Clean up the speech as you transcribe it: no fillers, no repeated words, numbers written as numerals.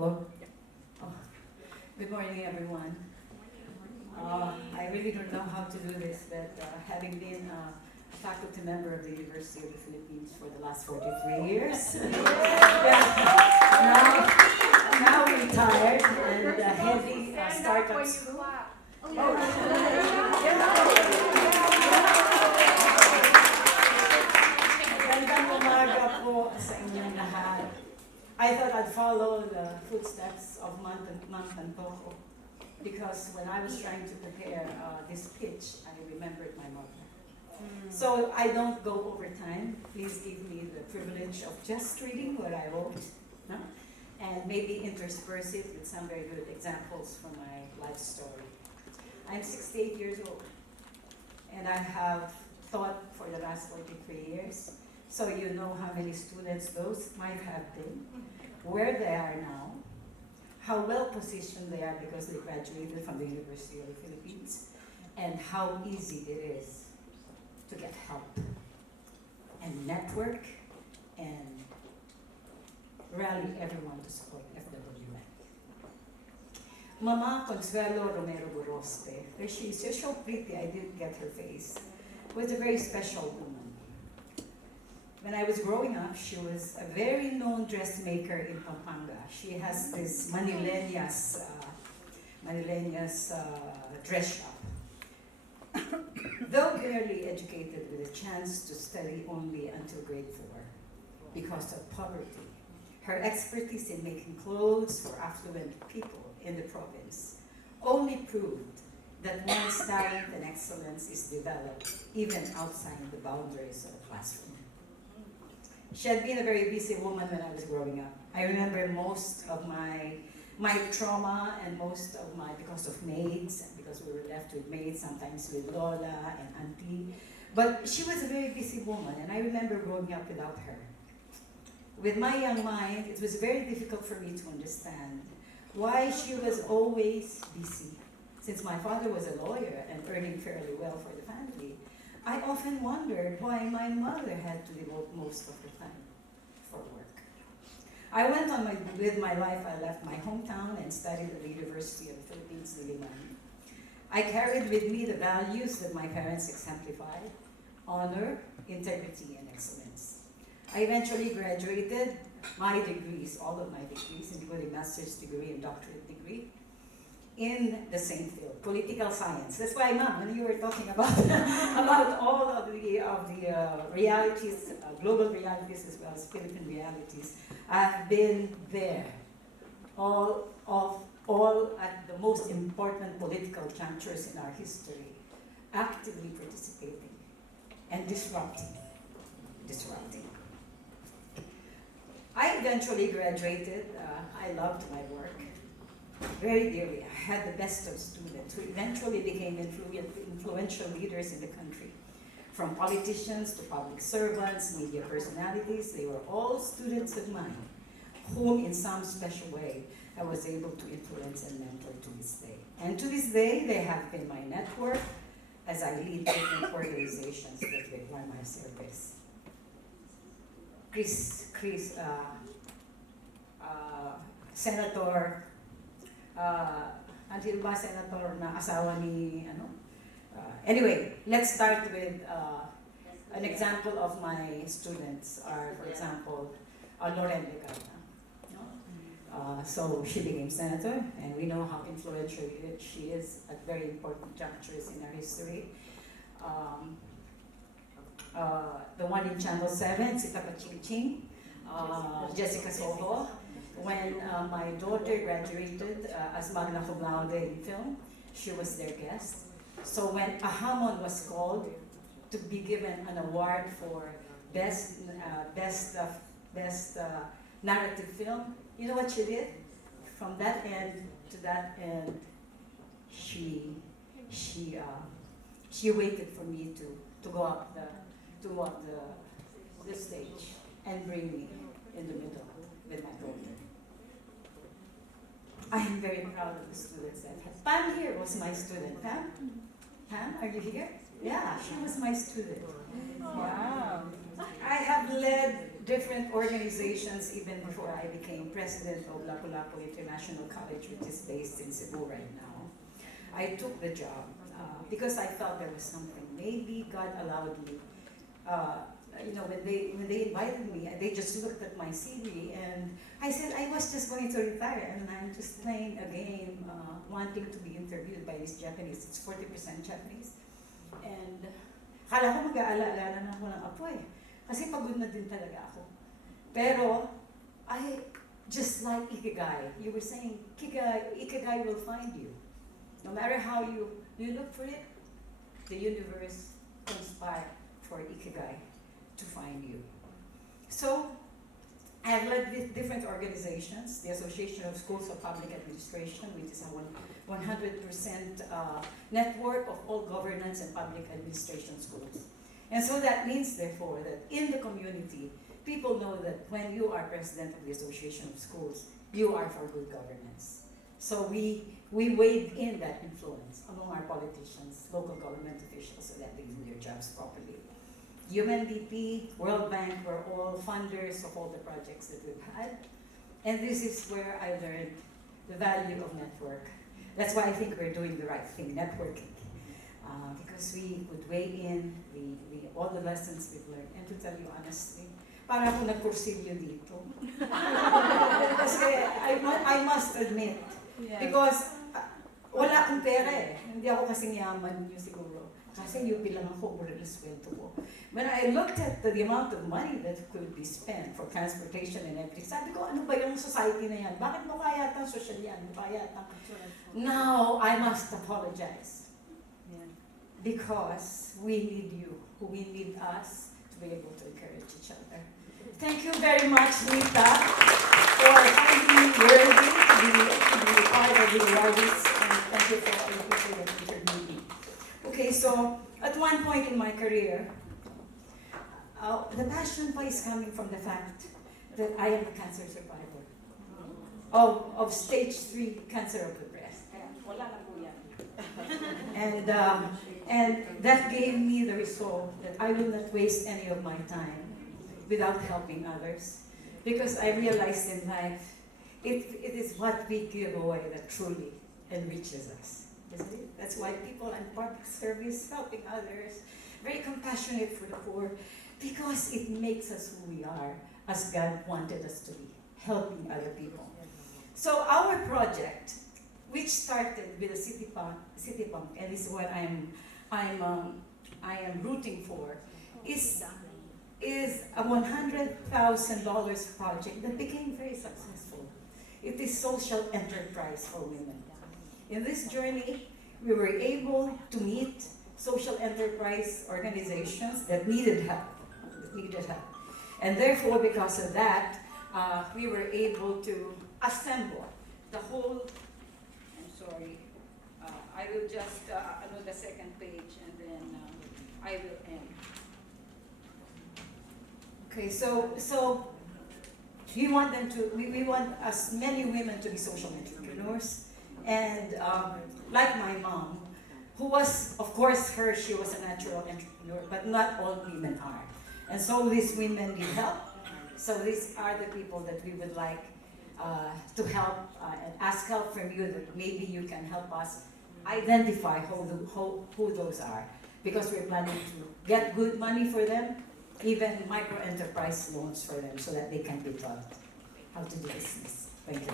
Hello. Oh, good morning, everyone. I really don't know how to do this, but having been a faculty member of the University of the Philippines for the last 43 years, now retired and heavy startup school. Magandang umaga po sa inyong lahat. I thought I'd follow the footsteps of Mantantoco because when I was trying to prepare this pitch, I remembered my mother. So I don't go over time. Please give me the privilege of just reading what I wrote, no? And maybe intersperse it with some very good examples from my life story. I'm 68 years old, and I have taught for the last 43 years. So you know how many students those might have been, where they are now, how well positioned they are because they graduated from the University of the Philippines, and how easy it is to get help and network and rally everyone to support FWN. Mama Consuelo Romero Borospe, there she is, she's so pretty, I didn't get her face, was a very special woman. When I was growing up, she was a very known dressmaker in Pampanga. She has this Manileñas dress shop. Though barely educated with a chance to study only until grade 4 because of poverty, her expertise in making clothes for affluent people in the province only proved that one's talent and excellence is developed even outside the boundaries of the classroom. She had been a very busy woman when I was growing up. I remember most of my trauma and most of because of maids, and because we were left with maids, sometimes with Lola and Auntie. But she was a very busy woman, and I remember growing up without her. With my young mind, it was very difficult for me to understand why she was always busy. Since my father was a lawyer and earning fairly well for the family, I often wondered why my mother had to devote most of her time for work. I went on with my life. I left my hometown and studied at the University of the Philippines, Diliman. I carried with me the values that my parents exemplified: honor, integrity, and excellence. I eventually graduated my degrees, all of my degrees, including master's degree and doctorate degree, in the same field, political science. That's why, Mom, when you were talking about about all of the realities, global realities as well as Philippine realities, I've been there, all at the most important political junctures in our history, actively participating and disrupting. I eventually graduated. I loved my work very dearly. I had the best of students who eventually became influential leaders in the country. From politicians to public servants, media personalities, they were all students of mine, whom in some special way I was able to influence and mentor to this day. And to this day, they have been my network as I lead different organizations that require my service. Senator, until ba senator na asawa ni anyway, let's start with an example of my students are, for example, Loren Licarda. So she became senator, and we know how influential she is at very important junctures in our history. The one in Channel 7, si Tapa Ching Ching, Jessica Soho. When my daughter graduated as magna cum laude in film, she was their guest. So when a Jamon was called to be given an award for best narrative film, you know what she did? From that end to that end, she waited for me to go up the stage and bring me in the middle with my daughter. I am very proud of the students I've had. Pam here was my student. Pam? Pam, are you here? Yeah, she was my student. Wow. I have led different organizations even before I became president of Lapu-Lapu International College, which is based in Cebu right now. I took the job because I thought there was something. Maybe God allowed me. When they invited me, they just looked at my CV, and I said I was just going to retire, and I'm just playing a game, wanting to be interviewed by this Japanese. It's 40% Japanese, and kala ko mag-aalala na ako ng apoy, kasi pagod na din talaga ako. Pero I just like Ikigai. You were saying Ikigai will find you. No matter how you look for it, the universe conspires for Ikigai to find you. So, I have led different organizations, the Association of Schools of Public Administration, which is a 100% network of all governance and public administration schools. And so that means, therefore, that in the community, people know that when you are president of the Association of Schools, you are for good governance. So we weighed in that influence among our politicians, local government officials, so that they do their jobs properly. UNDP, World Bank were all funders of all the projects that we've had. And this is where I learned the value of network. That's why I think we're doing the right thing, networking. Because we would weigh in all the lessons we've learned. And to tell you honestly, para ako nagkursilyo dito. Kasi I must admit, because wala akong pera eh. Hindi ako kasing yaman yun siguro. Kasi yung bilang ako, wala na sweldo ko. When I looked at the amount of money that could be spent for transportation and everything, sabi ko, ano ba yung society na yan? Bakit mukha yatang social yan? Mukha yatang... Now, I must apologize. Because we need you. We need us to be able to encourage each other. Thank you very much, Nita, for finding me worthy to be part of the awards, and thank you for all the people that interviewed me. Okay, so at one point in my career, the passion is coming from the fact that I am a cancer survivor of stage 3 cancer of the breast. And that gave me the resolve that I will not waste any of my time without helping others, because I realized in life it is what we give away that truly enriches us. Isn't it? That's why people in public service, helping others, very compassionate for the poor, because it makes us who we are, as God wanted us to be, helping other people. So our project, which started with a city pump, and this is what I am rooting for, is a $100,000 project that became very successful. It is social enterprise for women. In this journey, we were able to meet social enterprise organizations that needed help. And therefore, because of that, we were able to assemble the whole, I'm sorry, I will just another the second page and then I will end. Okay, so we want we want as many women to be social entrepreneurs, and like my mom, who was, of course, she was a natural entrepreneur, but not all women are. And so these women need help. So these are the people that we would like to help and ask help from you, that maybe you can help us identify who those are. Because we're planning to get good money for them, even micro-enterprise loans for them, so that they can be taught how to do business. Thank you.